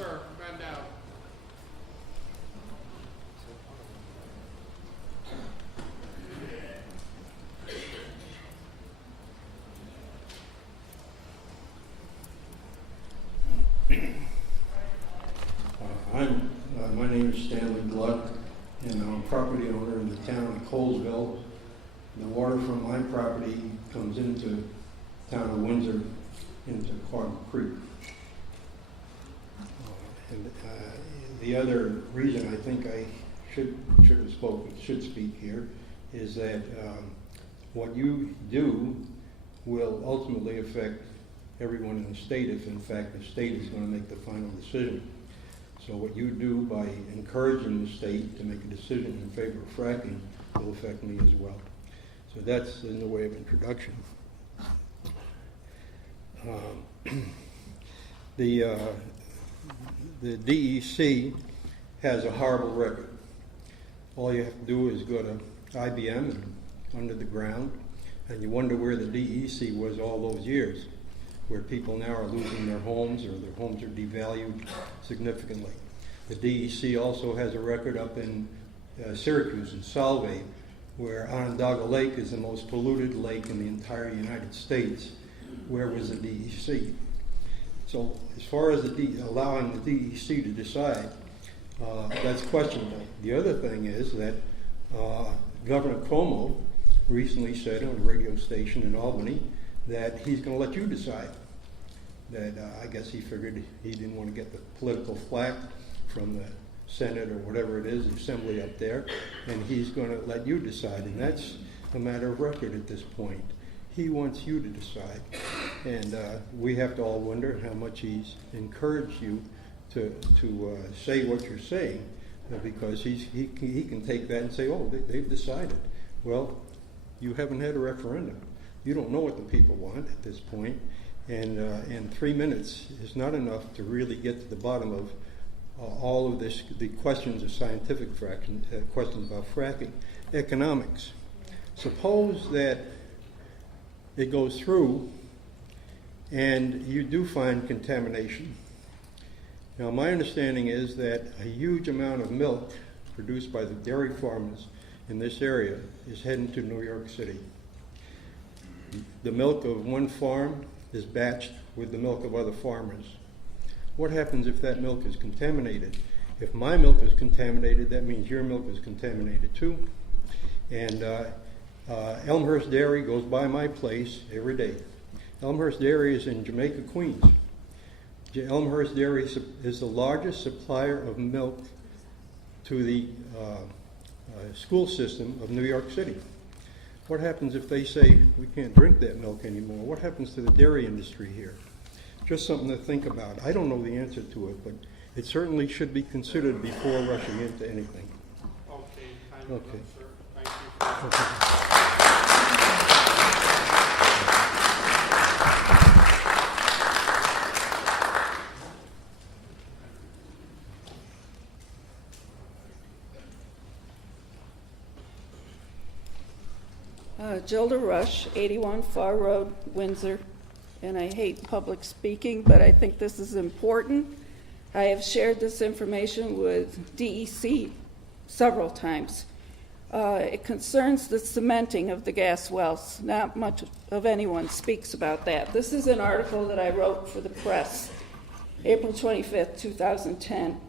sir. Bend down. My name is Stanley Gluck, and I'm a property owner in the town of Colesville. The water from my property comes into town of Windsor, into Quad Creek. The other reason I think I should speak here is that what you do will ultimately affect everyone in the state if in fact the state is going to make the final decision. So what you do by encouraging the state to make a decision in favor of fracking will affect me as well. So that's in the way of introduction. The DEC has a horrible record. All you have to do is go to IBM and under the ground, and you wonder where the DEC was all those years, where people now are losing their homes or their homes are devalued significantly. The DEC also has a record up in Syracuse and Solvay, where Onondaga Lake is the most polluted lake in the entire United States. Where was the DEC? So as far as allowing the DEC to decide, that's questionable. The other thing is that Governor Cuomo recently said on a radio station in Albany that he's going to let you decide. That I guess he figured he didn't want to get the political flack from the Senate or whatever it is, the assembly up there, and he's going to let you decide. And that's a matter of record at this point. He wants you to decide. And we have to all wonder how much he's encouraged you to say what you're saying, because he can take that and say, oh, they've decided. Well, you haven't had a referendum. You don't know what the people want at this point, and 3 minutes is not enough to really get to the bottom of all of this, the questions of scientific fraction, questions about fracking. Economics. Suppose that it goes through and you do find contamination. Now, my understanding is that a huge amount of milk produced by the dairy farmers in this area is heading to New York City. The milk of one farm is batched with the milk of other farmers. What happens if that milk is contaminated? If my milk is contaminated, that means your milk is contaminated too. And Elmhurst Dairy goes by my place every day. Elmhurst Dairy is in Jamaica, Queens. Elmhurst Dairy is the largest supplier of milk to the school system of New York City. What happens if they say we can't drink that milk anymore? What happens to the dairy industry here? Just something to think about. I don't know the answer to it, but it certainly should be considered before rushing into anything. Okay, time is up, sir. Thank you. Okay. Gilda Rush, 81 Far Road, Windsor, and I hate public speaking, but I think this is important. I have shared this information with DEC several times. It concerns the cementing of the gas wells. Not much of anyone speaks about that. This is an article that I wrote for the press, April 25th, 2010.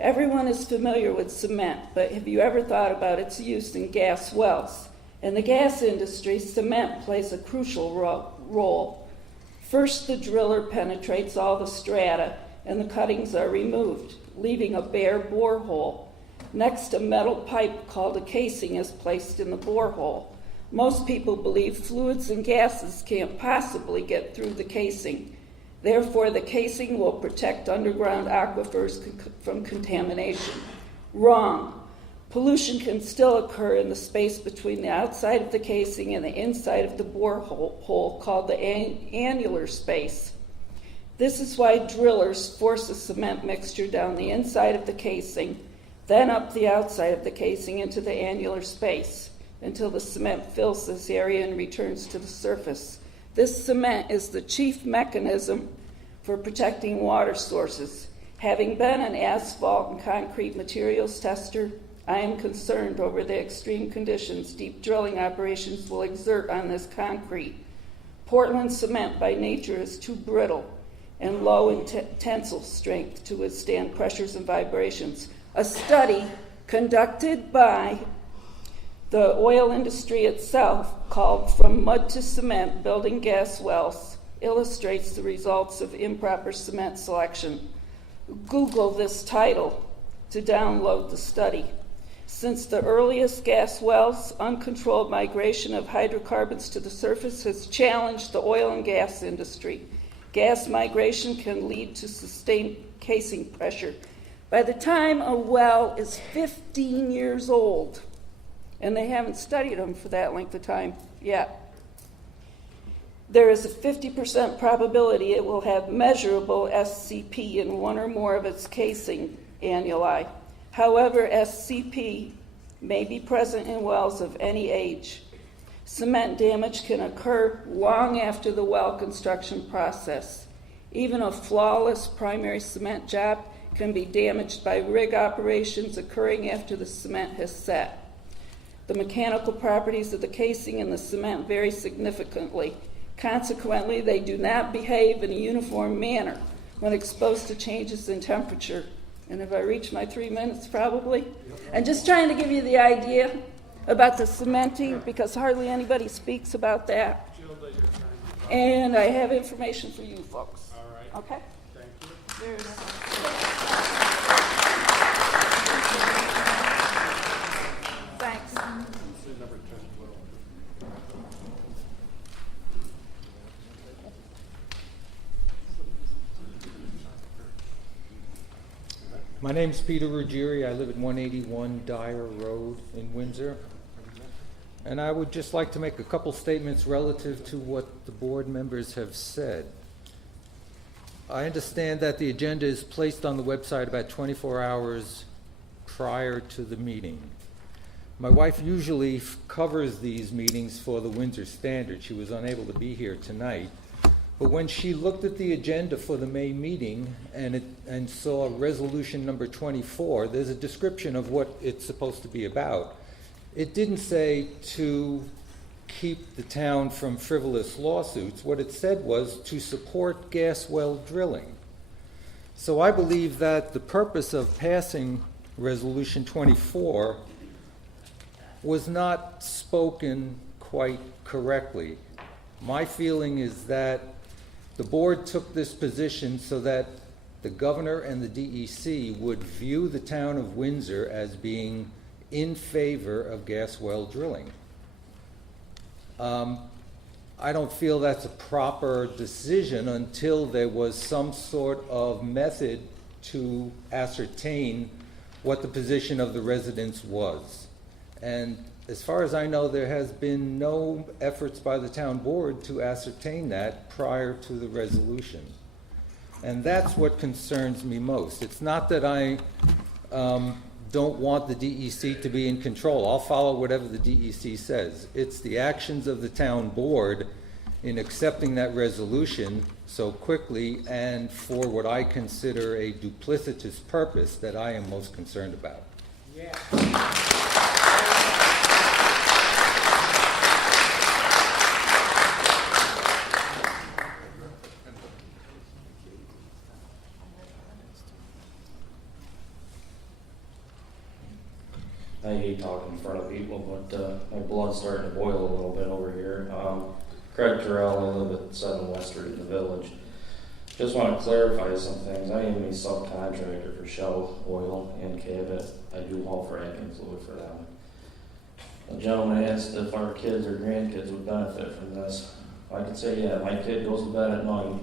Everyone is familiar with cement, but have you ever thought about its use in gas wells? In the gas industry, cement plays a crucial role. First, the driller penetrates all the strata and the cuttings are removed, leaving a bare borehole. Next, a metal pipe called a casing is placed in the borehole. Most people believe fluids and gases can't possibly get through the casing. Therefore, the casing will protect underground aquifers from contamination. Wrong. Pollution can still occur in the space between the outside of the casing and the inside of the borehole called the annular space. This is why drillers force a cement mixture down the inside of the casing, then up the outside of the casing into the annular space until the cement fills this area and returns to the surface. This cement is the chief mechanism for protecting water sources. Having been an asphalt and concrete materials tester, I am concerned over the extreme conditions deep drilling operations will exert on this concrete. Portland cement by nature is too brittle and low in tensile strength to withstand pressures and vibrations. A study conducted by the oil industry itself, called From Mud to Cement, Building Gas Wells, illustrates the results of improper cement selection. Google this title to download the study. Since the earliest gas wells, uncontrolled migration of hydrocarbons to the surface has challenged the oil and gas industry. Gas migration can lead to sustained casing pressure. By the time a well is 15 years old, and they haven't studied them for that length of time yet, there is a 50% probability it will have measurable SCP in one or more of its casing annuli. However, SCP may be present in wells of any age. Cement damage can occur long after the well construction process. Even a flawless primary cement job can be damaged by rig operations occurring after the cement has set. The mechanical properties of the casing and the cement vary significantly. Consequently, they do not behave in a uniform manner when exposed to changes in temperature. And have I reached my 3 minutes probably? I'm just trying to give you the idea about the cementing because hardly anybody speaks about that. Jill, let your time be up. And I have information for you folks. All right. Okay? Thank you. There's Thanks. This is number 10. My name's Peter Ruggieri. I live at 181 Dyer Road in Windsor. And I would just like to make a couple statements relative to what the board members have said. I understand that the agenda is placed on the website about 24 hours prior to the meeting. My wife usually covers these meetings for the Windsor Standard. She was unable to be here tonight. But when she looked at the agenda for the May meeting and saw resolution number 24, there's a description of what it's supposed to be about. It didn't say to keep the town from frivolous lawsuits. What it said was to support gas well drilling. So I believe that the purpose of passing resolution 24 was not spoken quite correctly. My feeling is that the board took this position so that the governor and the DEC would view the town of Windsor as being in favor of gas well drilling. I don't feel that's a proper decision until there was some sort of method to ascertain what the position of the residents was. And as far as I know, there has been no efforts by the town board to ascertain that prior to the resolution. And that's what concerns me most. It's not that I don't want the DEC to be in control. I'll follow whatever the DEC says. It's the actions of the town board in accepting that resolution so quickly and for what I consider a duplicitous purpose that I am most concerned about. I hate talking in front of people, but my blood's starting to boil a little bit over here. Craig Terrell, I live at 7 West Street in the Village. Just want to clarify some things. I am a subcontractor for Shell Oil and Cabot. I do haul fracking fluid for them. A gentleman asked if our kids or grandkids would benefit from this. I can say, yeah, my kid goes to bed at night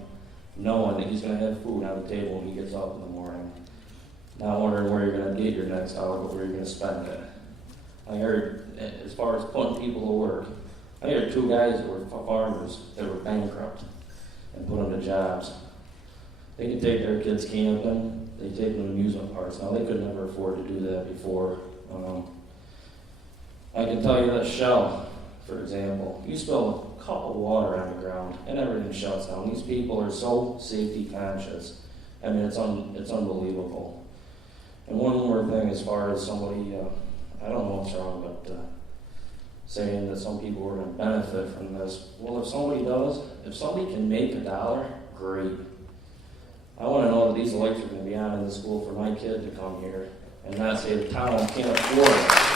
knowing that he's going to have food on the table when he gets up in the morning. Not wondering where you're going to get your next hour, but where you're going to spend it. I heard, as far as putting people to work, I heard 2 guys that were farmers that were bankrupt and put them to jobs. They could take their kids camping, they take them to amusement parks. Now, they could never afford to do that before. I can tell you that Shell, for example, you spill a cup of water on the ground and everything shuts down. These people are so safety conscious. I mean, it's unbelievable. And one more thing, as far as somebody, I don't know what's wrong, but saying that some people are going to benefit from this. Well, if somebody does, if somebody can make $1, great. I want to know that these lights are going to be on in the school for my kid to come here, and not say the town can't afford it.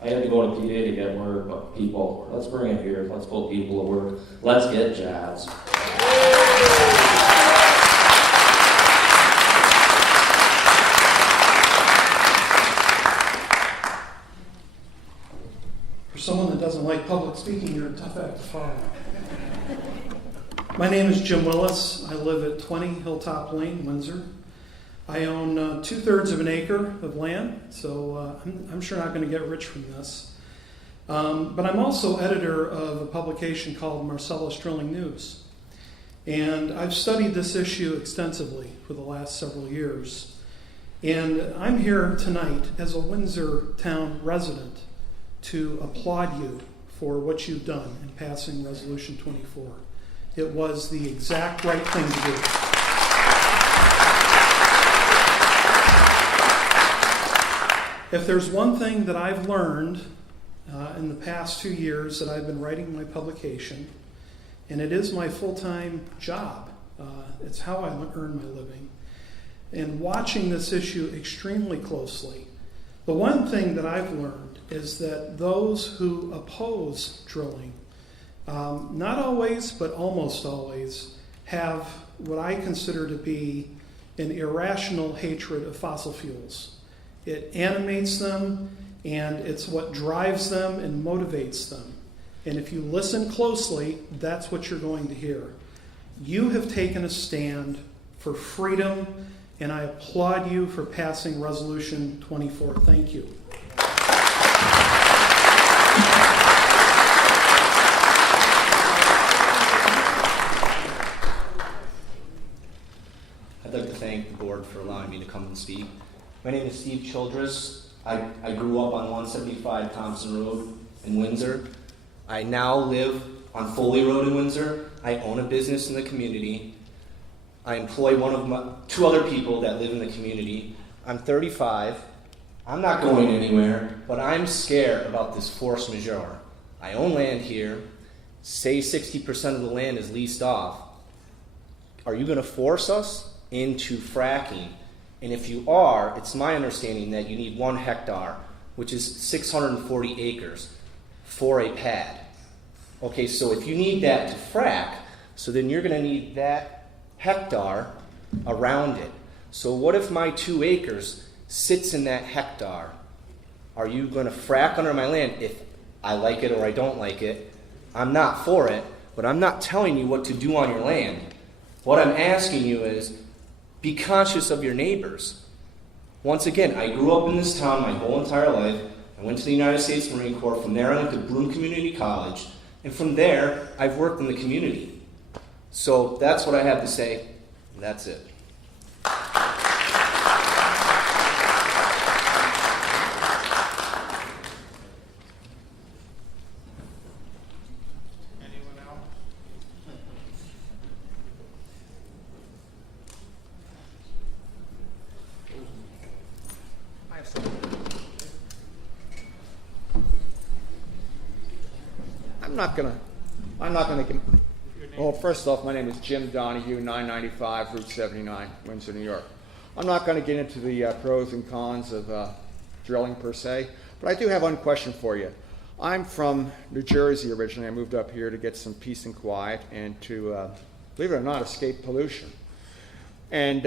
I had to go to PA to get work, but people, let's bring it here. Let's put people to work. Let's get jobs. For someone that doesn't like public speaking, you're a tough act to follow. My name is Jim Willis. I live at 20 Hilltop Lane, Windsor. I own 2/3 of an acre of land, so I'm sure not going to get rich from this. But I'm also editor of a publication called Marcellus Drilling News. And I've studied this issue extensively for the last several years. And I'm here tonight as a Windsor Town resident to applaud you for what you've done in passing Resolution 24. It was the exact right thing to do. If there's one thing that I've learned in the past 2 years that I've been writing my publication, and it is my full-time job, it's how I earn my living, and watching this issue extremely closely, the one thing that I've learned is that those who oppose drilling, not always, but almost always, have what I consider to be an irrational hatred of fossil fuels. It animates them, and it's what drives them and motivates them. And if you listen closely, that's what you're going to hear. You have taken a stand for freedom, and I applaud you for passing Resolution 24. Thank you. I'd like to thank the board for allowing me to come and speak. My name is Steve Childress. I grew up on 175 Thompson Road in Windsor. I now live on Foley Road in Windsor. I own a business in the community. I employ two other people that live in the community. I'm 35. I'm not going anywhere, but I'm scared about this force majeure. I own land here. Say 60% of the land is leased off. Are you going to force us into fracking? And if you are, it's my understanding that you need 1 hectare, which is 640 acres, for a pad. Okay, so if you need that to frack, so then you're going to need that hectare around it. So what if my 2 acres sits in that hectare? Are you going to frack under my land? If I like it or I don't like it, I'm not for it, but I'm not telling you what to do on your land. What I'm asking you is, be conscious of your neighbors. Once again, I grew up in this town my whole entire life. I went to the United States Marine Corps. From there, I went to Bloom Community College. And from there, I've worked in the community. So that's what I have to say. That's it. Anyone else? I'm not gonna, well, first off, my name is Jim Donahue, 995 Route 79, Windsor, New York. I'm not gonna get into the pros and cons of drilling per se, but I do have one question for you. I'm from New Jersey originally. I moved up here to get some peace and quiet and to, believe it or not, escape pollution. And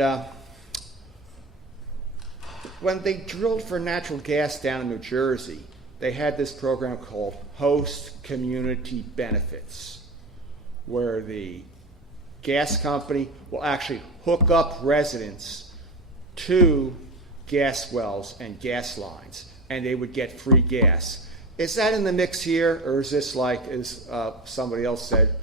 when they drilled for natural gas down in New Jersey, they had this program called Host Community Benefits, where the gas company will actually hook up residents to gas wells and gas lines, and they would get free gas. Is that in the mix here, or is this like, as somebody else said,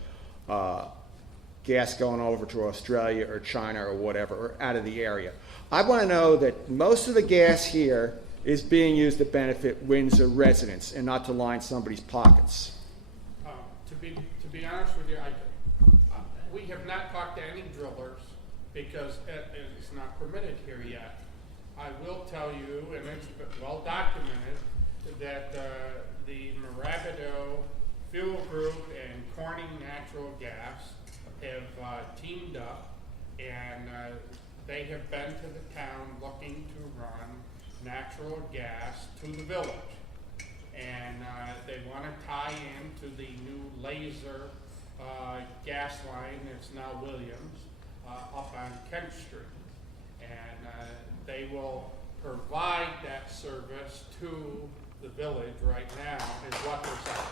gas going over to Australia or China or whatever, or out of the area. I want to know that most of the gas here is being used to benefit Windsor residents and not to line somebody's pockets. To be honest with you, we have not talked to any drillers because it's not permitted here yet. I will tell you, and it's well documented, that the Marabito Fuel Group and Corning Natural Gas have teamed up, and they have been to the town looking to run natural gas to the village. And they want to tie into the new laser gas line that's now Williams up on Kent Street. And they will provide that service to the village right now, is what they're saying.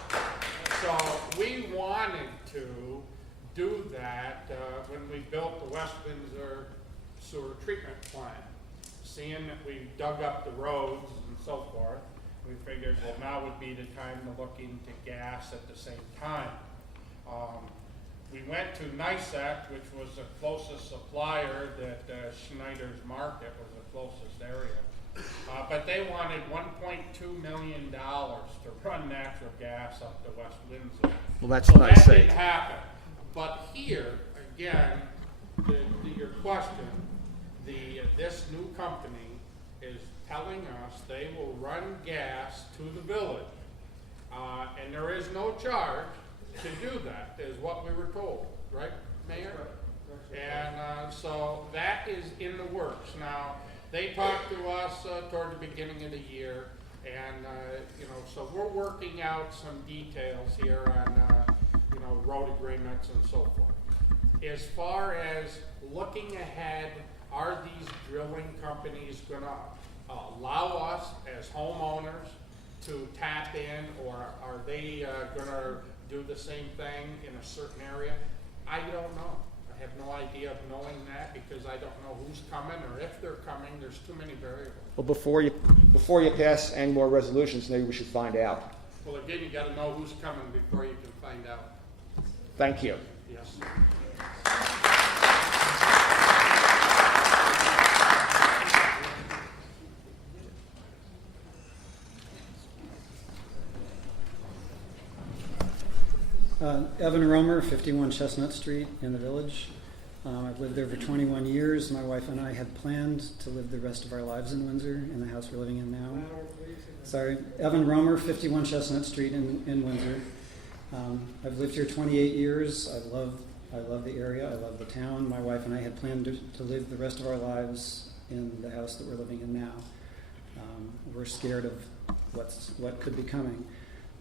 So we wanted to do that when we built the West Windsor sewer treatment plant. Seeing that we dug up the roads and so forth, we figured, well, now would be the time to look into gas at the same time. We went to NYSEC, which was the closest supplier, that Schneider's Market was the closest area. But they wanted $1.2 million to run natural gas up to West Windsor. Well, that's So nice. that didn't happen. But here, again, your question, this new company is telling us they will run gas to the village. And there is no charge to do that, is what we were told, right, Mayor? And so that is in the works. Now, they talked to us toward the beginning of the year, and so we're working out some details here on road agreements and so forth. As far as looking ahead, are these drilling companies going to allow us as homeowners to tap in, or are they going to do the same thing in a certain area? I don't know. I have no idea of knowing that because I don't know who's coming or if they're coming. There's too many variables. Well, before you pass any more resolutions, maybe we should find out. Well, again, you got to know who's coming before you can find out. Thank you. Yes. Evan Romer, 51 Chestnut Street in the village. I've lived there for 21 years. My wife and I had planned to live the rest of our lives in Windsor, in the house we're living in now. Sorry, Evan Romer, 51 Chestnut Street in Windsor. I've lived here 28 years. I love the area. I love the town. My wife and I had planned to live the rest of our lives in the house that we're living in now. We're scared of what could be coming.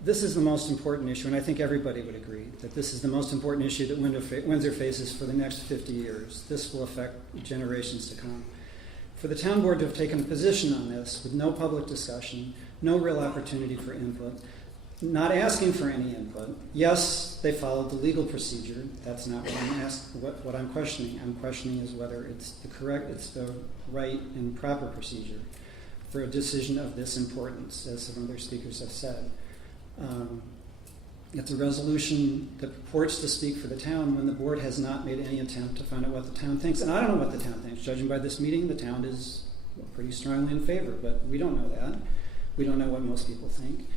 This is the most important issue, and I think everybody would agree that this is the most important issue that Windsor faces for the next 50 years. This will affect generations to come. For the town board to have taken a position on this with no public discussion, no real opportunity for input, not asking for any input. Yes, they followed the legal procedure. That's not what I'm questioning. I'm questioning is whether it's the right and proper procedure for a decision of this importance, as some other speakers have said. It's a resolution that purports to speak for the town when the board has not made any attempt to find out what the town thinks. And I don't know what the town thinks. Judging by this meeting, the town is pretty strongly in favor, but we don't know that. We don't know what most people think.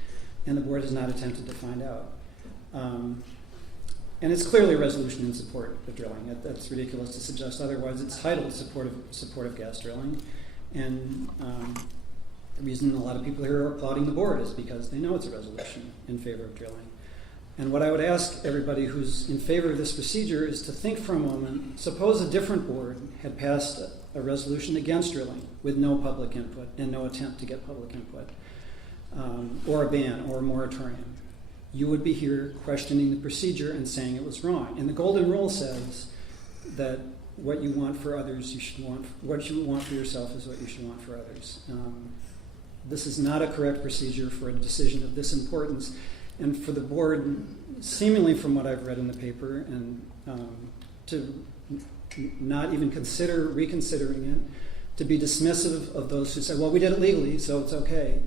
And the board has not attempted to find out. And it's clearly a resolution in support of drilling. That's ridiculous to suggest otherwise. It's titled support of gas drilling. And the reason a lot of people here are applauding the board is because they know it's a resolution in favor of drilling. And what I would ask everybody who's in favor of this procedure is to think for a moment. Suppose a different board had passed a resolution against drilling with no public input and no attempt to get public input, or a ban or a moratorium. You would be here questioning the procedure and saying it was wrong. And the golden rule says that what you want for others, what you want for yourself is what you should want for others. This is not a correct procedure for a decision of this importance. And for the board, seemingly from what I've read in the paper, and to not even consider reconsidering it, to be dismissive of those who say, well, we did it legally, so it's okay.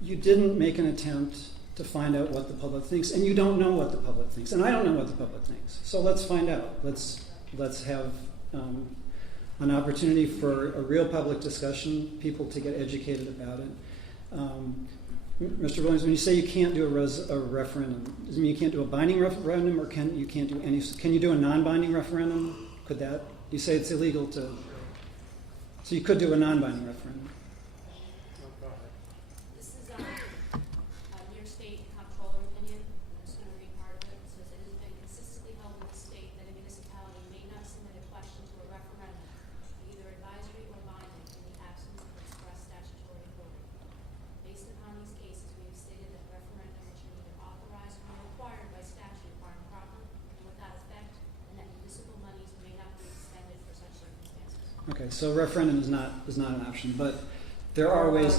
You didn't make an attempt to to find out what the public thinks, and you don't know what the public thinks, and I don't know what the public thinks. So let's find out. Let's have an opportunity for a real public discussion, people to get educated about it. Mr. Williams, when you say you can't do a referendum, does it mean you can't do a binding referendum, or can you do a non-binding referendum? Could that? You say it's illegal to. So you could do a non-binding referendum. This is New York State Comptroller opinion. I'm just going to read part of it. It says it has been consistently held in the state that a municipality may not submit a question to a referendum, either advisory or binding, in the absence of express statutory authority. Based upon these cases, we have stated that referendum which are neither authorized nor required by statute are improper and without effect, and that municipal monies may not be expended for such circumstances. Okay, so referendum is not an option, but there are ways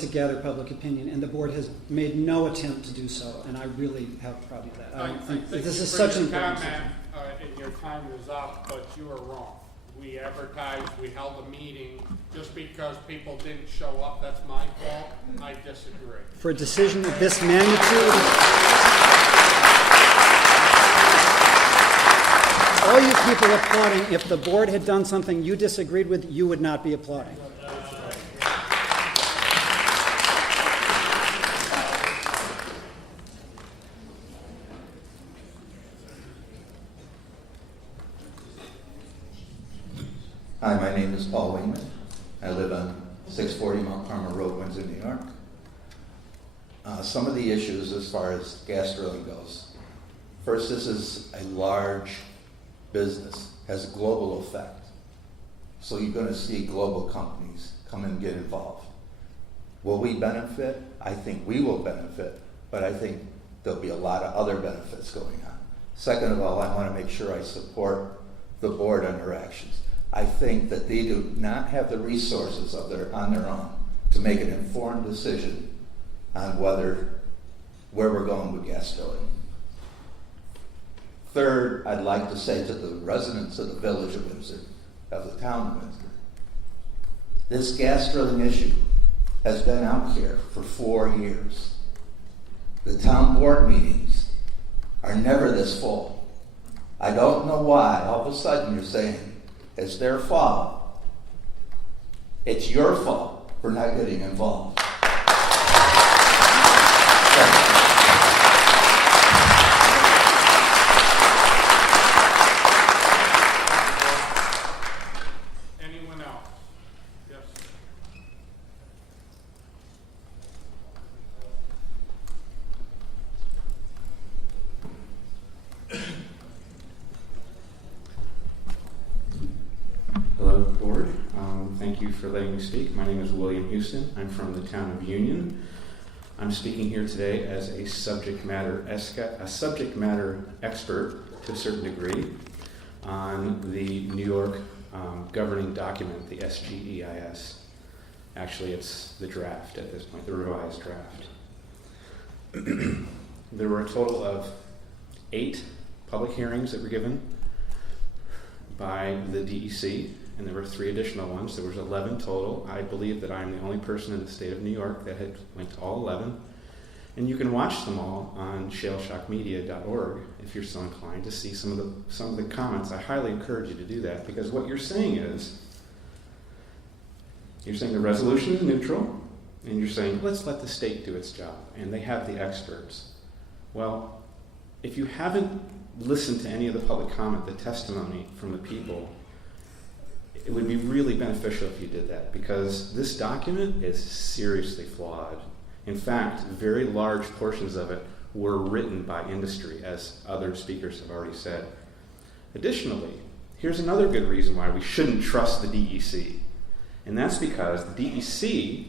to gather public opinion, and the board has made no attempt to do so, and I really have a problem with that. I don't think this is such an important comment, and your time is up, but you are wrong. We advertised, we held a meeting. Just because people didn't show up, that's my fault. I disagree. For a decision of this magnitude, all you people applauding, if the board had done something you disagreed with, you would not be applauding. Hi, my name is Paul Wingman. I live on 640 Mount Carmel Road, Windsor, New York. Some of the issues as far as gas drilling goes. First, this is a large business, has a global effect. So you're going to see global companies come and get involved. Will we benefit? I think we will benefit, but I think there'll be a lot of other benefits going on. Second of all, I want to make sure I support the board on their actions. I think that they do not have the resources on their own to make an informed decision on where we're going with gas drilling. Third, I'd like to say to the residents of the village of Windsor, of the town of Windsor, this gas drilling issue has been out here for 4 years. The town board meetings are never this full. I don't know why all of a sudden you're saying it's their fault. It's your fault for not getting involved. Anyone else? Yes. Hello, board. Thank you for letting me speak. My name is William Houston. I'm from the town of Union. I'm speaking here today as a subject matter expert to a certain degree on the New York governing document, the SGEIS. Actually, it's the draft at this point, the revised draft. There were a total of 8 public hearings that were given by the DEC, and there were 3 additional ones. There was 11 total. I believe that I'm the only person in the state of New York that had went to all 11. And you can watch them all on shaleshockmedia.org if you're so inclined to see some of the comments. I highly encourage you to do that, because what you're saying is, you're saying the resolution is neutral, and you're saying, let's let the state do its job, and they have the experts. Well, if you haven't listened to any of the public comment, the testimony from the people, it would be really beneficial if you did that, because this document is seriously flawed. In fact, very large portions of it were written by industry, as other speakers have already said. Additionally, here's another good reason why we shouldn't trust the DEC, and that's because the DEC,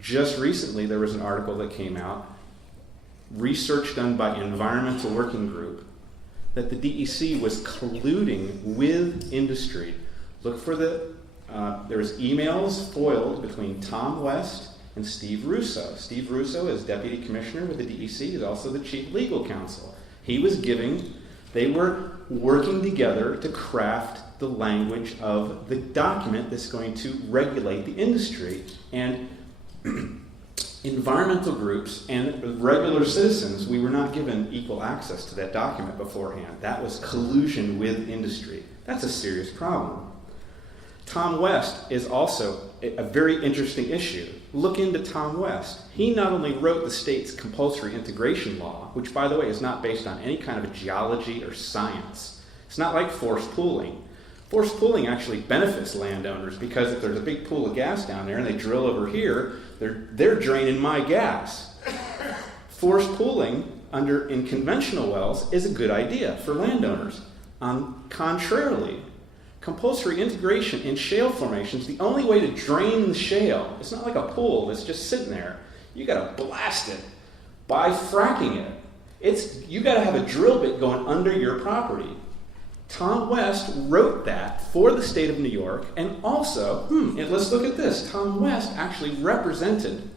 just recently there was an article that came out, research done by Environmental Working Group, that the DEC was colluding with industry. Look for there was emails foiled between Tom West and Steve Russo. Steve Russo is Deputy Commissioner with the DEC. He's also the Chief Legal Counsel. They were working together to craft the language of the document that's going to regulate the industry. And environmental groups and regular citizens, we were not given equal access to that document beforehand. That was collusion with industry. That's a serious problem. Tom West is also a very interesting issue. Look into Tom West. He not only wrote the state's compulsory integration law, which, by the way, is not based on any kind of a geology or science. It's not like forced pooling. Forced pooling actually benefits landowners because if there's a big pool of gas down there and they drill over here, they're draining my gas. Forced pooling in conventional wells is a good idea for landowners. Contrarily, compulsory integration in shale formations, the only way to drain the shale, it's not like a pool that's just sitting there. You got to blast it by fracking it. You got to have a drill bit going under your property. Tom West wrote that for the state of New York, and also, and let's look at this. Tom West actually represented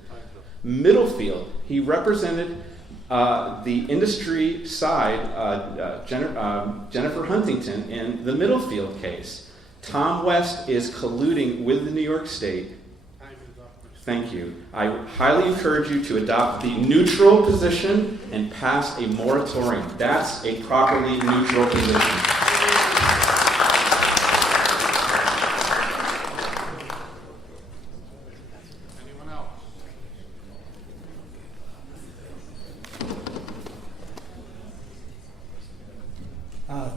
Middlefield. He represented the industry side, Jennifer Huntington, in the Middlefield case. Tom West is colluding with the New York State. Thank you. I highly encourage you to adopt the neutral position and pass a moratorium. That's a properly neutral position. Anyone else?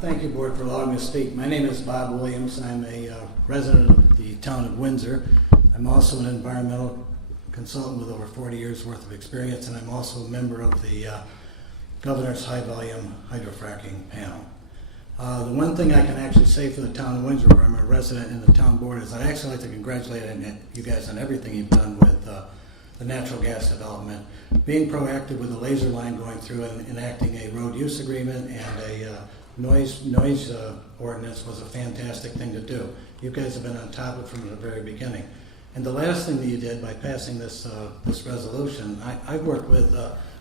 Thank you, Board, for allowing me to speak. My name is Bob Williams. I'm a resident of the town of Windsor. I'm also an environmental consultant with over 40 years worth of experience, and I'm also a member of the Governor's High Volume Hydrofracking Panel. The one thing I can actually say for the town of Windsor, where I'm a resident in the town board, is I'd actually like to congratulate you guys on everything you've done with the natural gas development. Being proactive with the laser line going through and enacting a road use agreement and a noise ordinance was a fantastic thing to do. You guys have been on top of it from the very beginning. And the last thing that you did by passing this resolution, I've worked with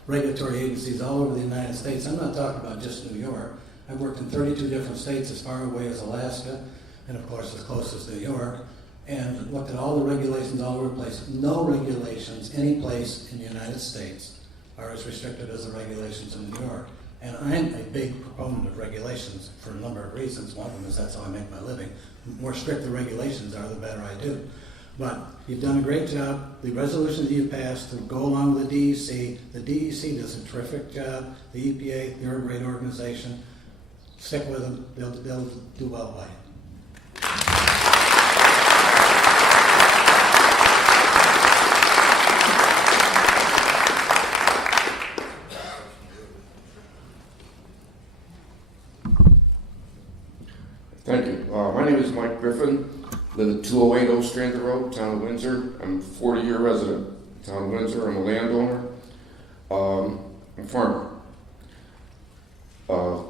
regulatory agencies all over the United States. I'm not talking about just New York. I've worked in 32 different states as far away as Alaska, and of course as close as New York, and looked at all the regulations all over the place. No regulations any place in the United States are as restrictive as the regulations in New York. And I'm a big proponent of regulations for a number of reasons. One of them is that's how I make my living. The more strict the regulations are, the better I do. But you've done a great job. The resolution that you passed to go along with the DEC does a terrific job. The EPA, they're a great organization. Stick with them. They'll do well by it. Thank you. My name is Mike Griffin. Live at 208 Ostrander Road, town of Windsor. I'm a 40-year resident of town of Windsor. I'm a landowner. I'm a farmer.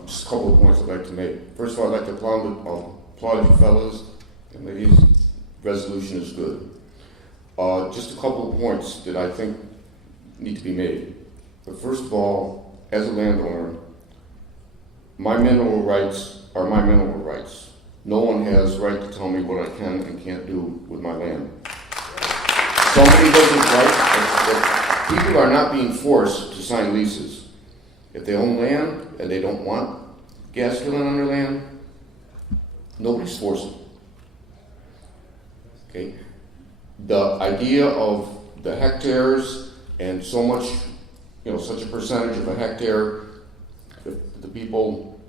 Just a couple of points I'd like to make. First of all, I'd like to applaud you fellas and ladies. Resolution is good. Just a couple of points that I think need to be made. But first of all, as a landowner, my mineral rights are my mineral rights. No one has right to tell me what I can and can't do with my land. Somebody doesn't right. People are not being forced to sign leases. If they own land and they don't want gas drilling on their land, nobody's forcing. Okay. The idea of the hectares and so much, such a percentage of a hectare, if the people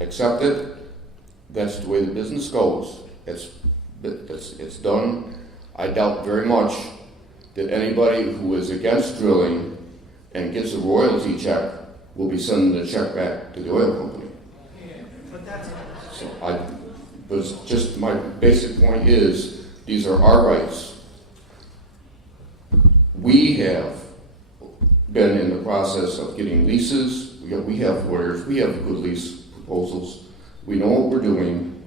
accept it, that's the way the business goes. It's done. I doubt very much that anybody who is against drilling and gets a royalty check will be sending the check back to the oil company. But just my basic point is, these are our rights. We have been in the process of getting leases. We have lawyers. We have good lease proposals. We know what we're doing.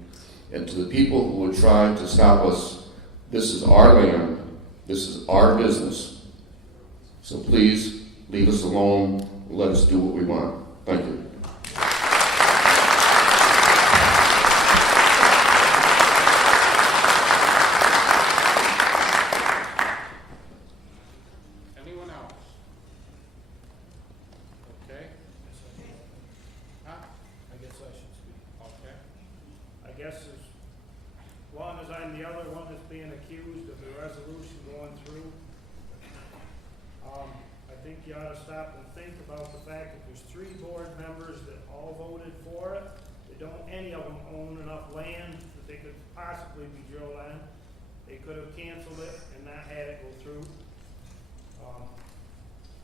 And to the people who would try to stop us, this is our land. This is our business. So please leave us alone. Let us do what we want. Thank you. guess as long as I'm the other one that's being accused of the resolution going through, I think you ought to stop and think about the fact that there's 3 board members that all voted for it. They don't, any of them own enough land that they could possibly be drilled on. They could have canceled it and not had it go through.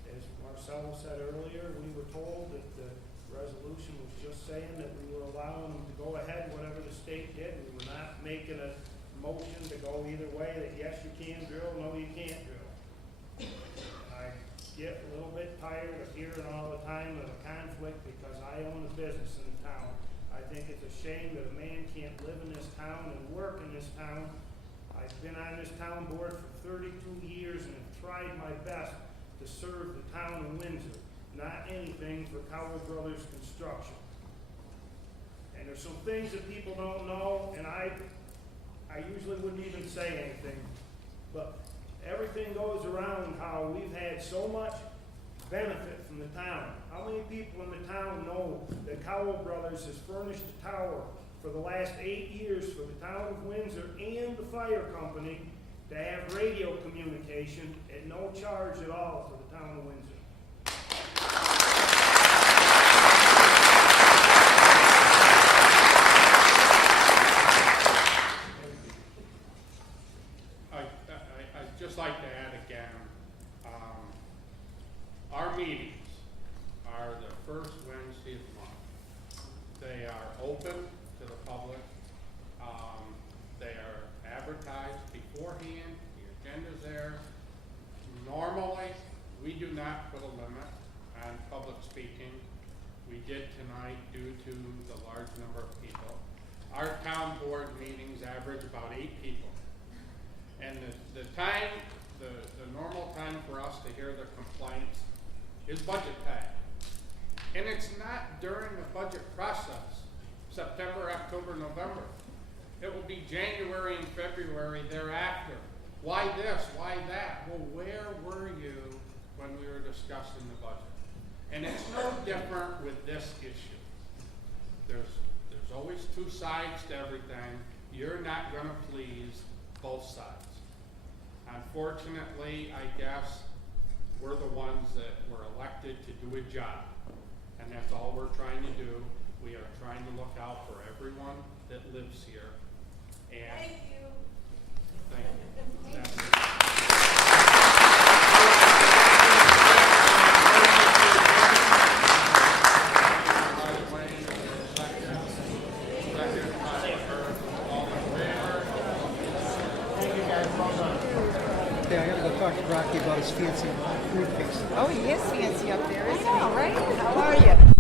As Marcelo said earlier, we were told that the resolution was just saying that we were allowing them to go ahead, whatever the state did. We were not making a motion to go either way, that yes, you can drill, no, you can't drill. I get a little bit tired of hearing all the time of a conflict because I own a business in the town. I think it's a shame that a man can't live in this town and work in this town. I've been on this town board for 32 years and have tried my best to serve the town of Windsor, not anything for Cowell Brothers Construction. And there's some things that people don't know, and I usually wouldn't even say anything, but everything goes around how we've had so much benefit from the town. How many people in the town know that Cowell Brothers has furnished a tower for the last 8 years for the town of Windsor and the fire company to have radio communication at no charge at all to the town of Windsor? I'd just like to add again, our meetings are the first Wednesday of the month. They are open to the public. They are advertised beforehand. The agenda's there. Normally, we do not put a limit on public speaking. We did tonight due to the large number of people. Our town board meetings average about 8 people. And the normal time for us to hear the complaints is budget time. And it's not during the budget process, September, October, November. It will be January and February thereafter. Why this? Why that? Well, where were you when we were discussing the budget? And it's no different with this issue. There's always 2 sides to everything. You're not going to please both sides. Unfortunately, I guess we're the ones that were elected to do a job. And that's all we're trying to do. We are trying to look out for everyone that lives here. And thank you. Thank you. That's it. Okay, I gotta go talk to Rocky about his fancy briefcase. Oh, he is fancy up there, isn't he? I know, right? How are you?